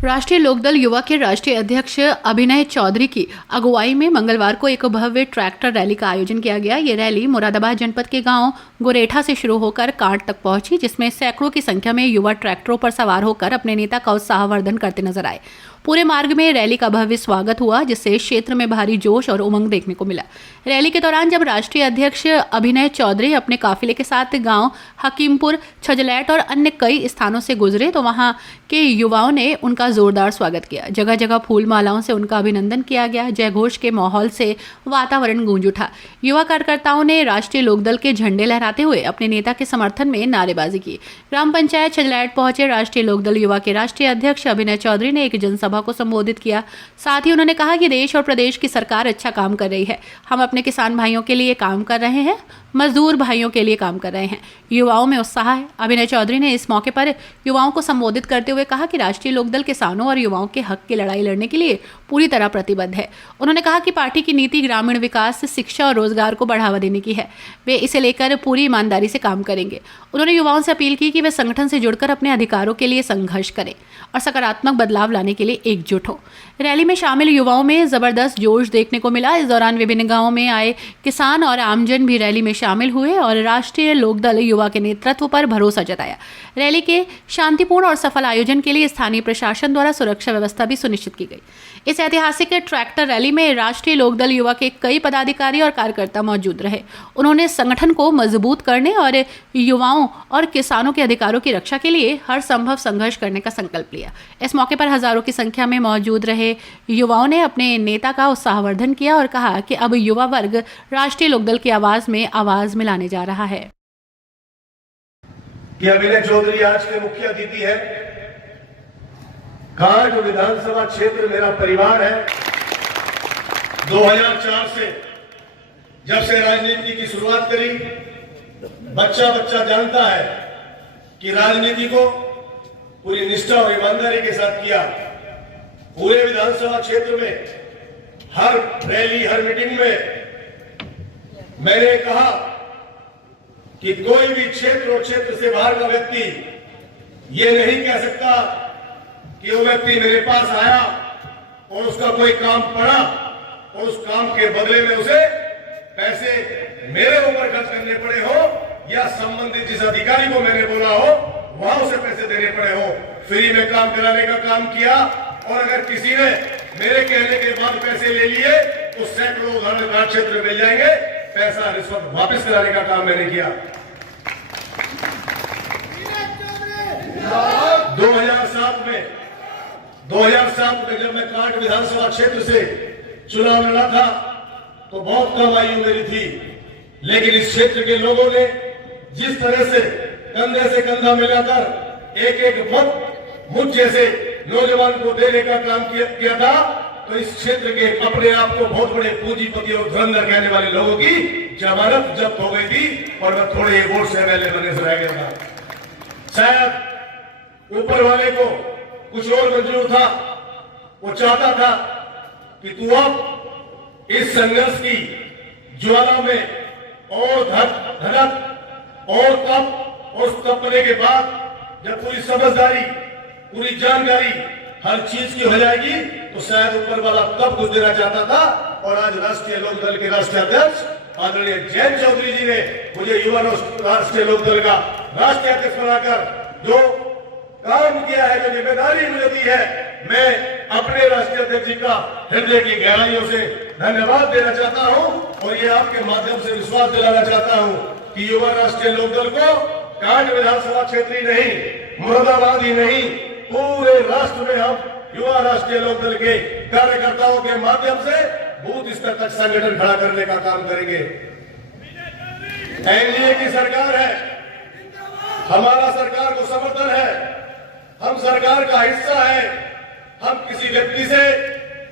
राष्ट्रीय लोकदल युवा के राष्ट्रीय अध्यक्ष अभिनय चौधरी की अगुवाई में मंगलवार को एक भव्य ट्रैक्टर रैली का आयोजन किया गया। ये रैली मुरादाबाद जनपद के गांव गोरेठा से शुरू होकर कांट तक पहुंची, जिसमें सैकड़ों की संख्या में युवा ट्रैक्टरों पर सवार होकर अपने नेता का उत्साहवर्धन करते नजर आए। पूरे मार्ग में रैली का भव्य स्वागत हुआ, जिससे क्षेत्र में भारी जोश और उमंग देखने को मिला। रैली के दौरान जब राष्ट्रीय अध्यक्ष अभिनय चौधरी अपने काफिले के साथ गांव हकीमपुर, छजलैट और अन्य कई स्थानों से गुजरे तो वहां के युवाओं ने उनका जोरदार स्वागत किया। जगह जगह फूल मालाओं से उनका अभिनंदन किया गया। जय घोष के माहौल से वातावरण गूंज उठा। युवा कार्यकर्ताओं ने राष्ट्रीय लोकदल के झंडे लहराते हुए अपने नेता के समर्थन में नारेबाजी की। ग्राम पंचायत छजलैट पहुंचे राष्ट्रीय लोकदल युवा के राष्ट्रीय अध्यक्ष अभिनय चौधरी ने एक जनसभा को संबोधित किया। साथ ही उन्होंने कहा कि देश और प्रदेश की सरकार अच्छा काम कर रही है। हम अपने किसान भाइयों के लिए काम कर रहे हैं, मजदूर भाइयों के लिए काम कर रहे हैं। युवाओं में उत्साह है। अभिनय चौधरी ने इस मौके पर युवाओं को संबोधित करते हुए कहा कि राष्ट्रीय लोकदल किसानों और युवाओं के हक की लड़ाई लड़ने के लिए पूरी तरह प्रतिबद्ध है। उन्होंने कहा कि पार्टी की नीति ग्रामीण विकास, शिक्षा और रोजगार को बढ़ावा देने की है। वे इसे लेकर पूरी ईमानदारी से काम करेंगे। उन्होंने युवाओं से अपील की कि वे संगठन से जुड़कर अपने अधिकारों के लिए संघर्ष करें और सकारात्मक बदलाव लाने के लिए एकजुट हो। रैली में शामिल युवाओं में जबरदस्त जोश देखने को मिला। इस दौरान विभिन्न गांवों में आए किसान और आमजन भी रैली में शामिल हुए और राष्ट्रीय लोकदल युवा के नेतृत्व पर भरोसा जताया। रैली के शांतिपूर्ण और सफल आयोजन के लिए स्थानीय प्रशासन द्वारा सुरक्षा व्यवस्था भी सुनिश्चित की गई। इस ऐतिहासिक ट्रैक्टर रैली में राष्ट्रीय लोकदल युवा के कई पदाधिकारी और कार्यकर्ता मौजूद रहे। उन्होंने संगठन को मजबूत करने और युवाओं और किसानों के अधिकारों की रक्षा के लिए हर संभव संघर्ष करने का संकल्प लिया। इस मौके पर हजारों की संख्या में मौजूद रहे युवाओं ने अपने नेता का उत्साहवर्धन किया और कहा कि अब युवा वर्ग राष्ट्रीय लोकदल की आवाज में आवाज मिलाने जा रहा है। कि अभिनय चौधरी आज के मुख्य अतिथि है। कांट विधानसभा क्षेत्र मेरा परिवार है। 2004 से जब से राजनीति की शुरुआत करी, बच्चा बच्चा जानता है कि राजनीति को पूरी निष्ठा और ईमानदारी के साथ किया। पूरे विधानसभा क्षेत्र में हर रैली, हर मीटिंग में मैंने कहा कि कोई भी क्षेत्र और क्षेत्र से बाहर का व्यक्ति ये नहीं कह सकता कि वो व्यक्ति मेरे पास आया और उसका कोई काम पड़ा और उस काम के बदले में उसे पैसे मेरे ऊपर खर्च करने पड़े हो या संबंधित जिस अधिकारी को मैंने बोला हो वहां उसे पैसे देने पड़े हो। फ्री में काम कराने का काम किया और अगर किसी ने मेरे कहने के बाद पैसे ले लिए तो सैकड़ों उदाहरण क्षेत्र में मिल जाएंगे। पैसा रिश्वत वापस कराने का काम मैंने किया। 2007 में जब मैं कांट विधानसभा क्षेत्र से चुनाव लड़ा था तो बहुत कम आयु मेरी थी, लेकिन इस क्षेत्र के लोगों ने जिस तरह से कंधे से कंधा मिलाकर एक एक मत मुझ जैसे नौजवान को देने का काम किया था, तो इस क्षेत्र के अपने आप को बहुत बड़े पूंजीपति और धुरंधर कहने वाले लोगों की जमानत जब्त हो गई थी और मैं थोड़े ही वोट से एमएलए बनने से रह गया था। शायद ऊपर वाले को कुछ और मंजूर था। वो चाहता था कि तू अब इस संघर्ष की ज्वाला में और धड़क और तप और तपने के बाद जब पूरी समझदारी, पूरी जानकारी हर चीज की हो जाएगी तो शायद ऊपर वाला तब कुछ देना चाहता था। और आज राष्ट्रीय लोकदल के राष्ट्रीय अध्यक्ष आदरणीय जयंत चौधरी जी ने मुझे युवा राष्ट्रीय लोकदल का राष्ट्रीय अध्यक्ष बनाकर जो काम किया है, जो जिम्मेदारी मुझे दी है, मैं अपने राष्ट्रीय अध्यक्ष जी का हृदय की गहराइयों से धन्यवाद देना चाहता हूं और ये आपके माध्यम से विश्वास दिलाना चाहता हूं कि युवा राष्ट्रीय लोकदल को कांट विधानसभा क्षेत्र ही नहीं, मुरादाबाद ही नहीं, पूरे राष्ट्र में हम युवा राष्ट्रीय लोकदल के कार्यकर्ताओं के माध्यम से बूथ स्तर तक संगठन खड़ा करने का काम करेंगे। एनडीए की सरकार है, हमारा सरकार को समर्थन है, हम सरकार का हिस्सा है। हम किसी व्यक्ति से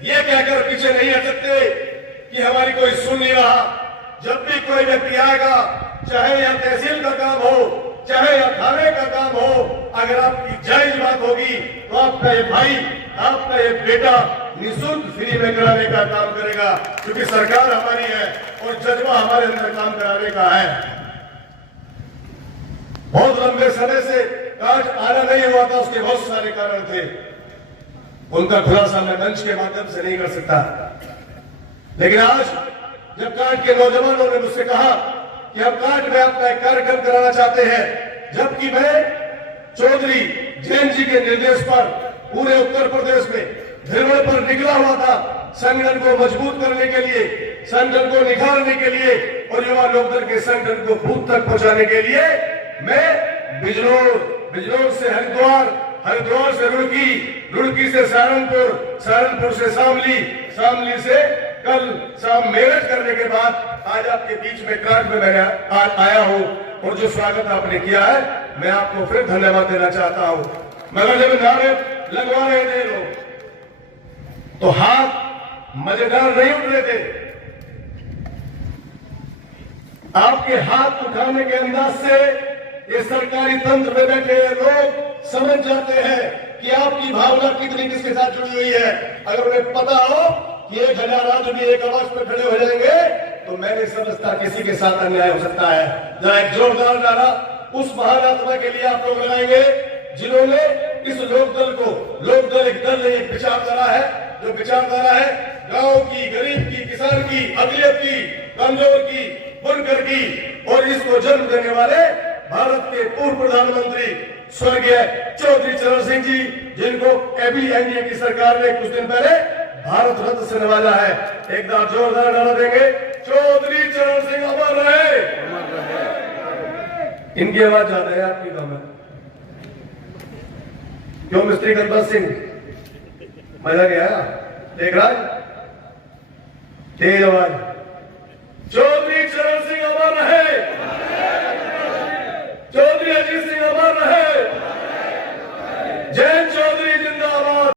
ये कहकर पीछे नहीं हट सकते कि हमारी कोई सुन नहीं रहा। जब भी कोई व्यक्ति आएगा, चाहे यह तहसील का काम हो, चाहे यह थाने का काम हो, अगर आपकी जायज बात होगी तो आपका ये भाई, आपका ये बेटा निःशुल्क फ्री में कराने का काम करेगा, क्योंकि सरकार हमारी है और जज्बा हमारे अंदर काम कराने का है। बहुत लंबे समय से कांट आना नहीं हुआ था, उसके बहुत सारे कारण थे। उनका खुलासा मैं मंच के माध्यम से नहीं कर सकता। लेकिन आज जब काट के नौजवानों ने मुझसे कहा कि हम काट में आपका एक कार्यक्रम कराना चाहते हैं, जबकि मैं चौधरी जैन जी के निर्देश पर पूरे उत्तर प्रदेश में धरने पर निकला हुआ था, संगठन को मजबूत करने के लिए, संगठन को निखारने के लिए और युवा लोकदल के संगठन को बूथ तक पहुंचाने के लिए मैं बिजनौर से हरिद्वार, हरिद्वार से रुड़की, रुड़की से सहारनपुर, सहारनपुर से शामली, शामली से कल शाम मेरठ करने के बाद आज आपके बीच में काट में मैं आज आया हूं और जो स्वागत आपने किया है मैं आपको फिर धन्यवाद देना चाहता हूं। मगर जब नारे लगवा रहे थे लोग तो हाथ मजेदार नहीं उठ रहे थे। आपके हाथ उठाने के अंदाज से ये सरकारी तंत्र में बैठे लोग समझ जाते हैं कि आपकी भावना कितनी किसके साथ जुड़ी हुई है। अगर उन्हें पता हो कि 1000 आदमी भी एक आवाज पर खड़े हो जाएंगे तो मैं नहीं समझता किसी के साथ अन्याय हो सकता है। जरा एक जोरदार नारा उस महान आत्मा के लिए आप लोग लगाएंगे जिन्होंने इस लोकदल को, लोकदल एक दल है, एक विचारधारा है, जो विचारधारा है गांव की, गरीब की, किसान की, अकलियत की, कमजोर की, बुनकर की और इसको जन्म देने वाले भारत के पूर्व प्रधानमंत्री स्वर्गीय चौधरी चरण सिंह जी, जिनको अभी एनडीए की सरकार ने कुछ दिन पहले भारत रत्न से नवाजा है। एक बार जोरदार नारा देंगे, चौधरी चरण सिंह अमर रहे। इनकी आवाज ज्यादा है, आपकी कम है क्यों मिस्त्री गणपत सिंह? मजा नहीं आया? देख रहा है तेज आवाज, चौधरी चरण सिंह अमर रहे, चौधरी अजीत सिंह अमर रहे, जैन चौधरी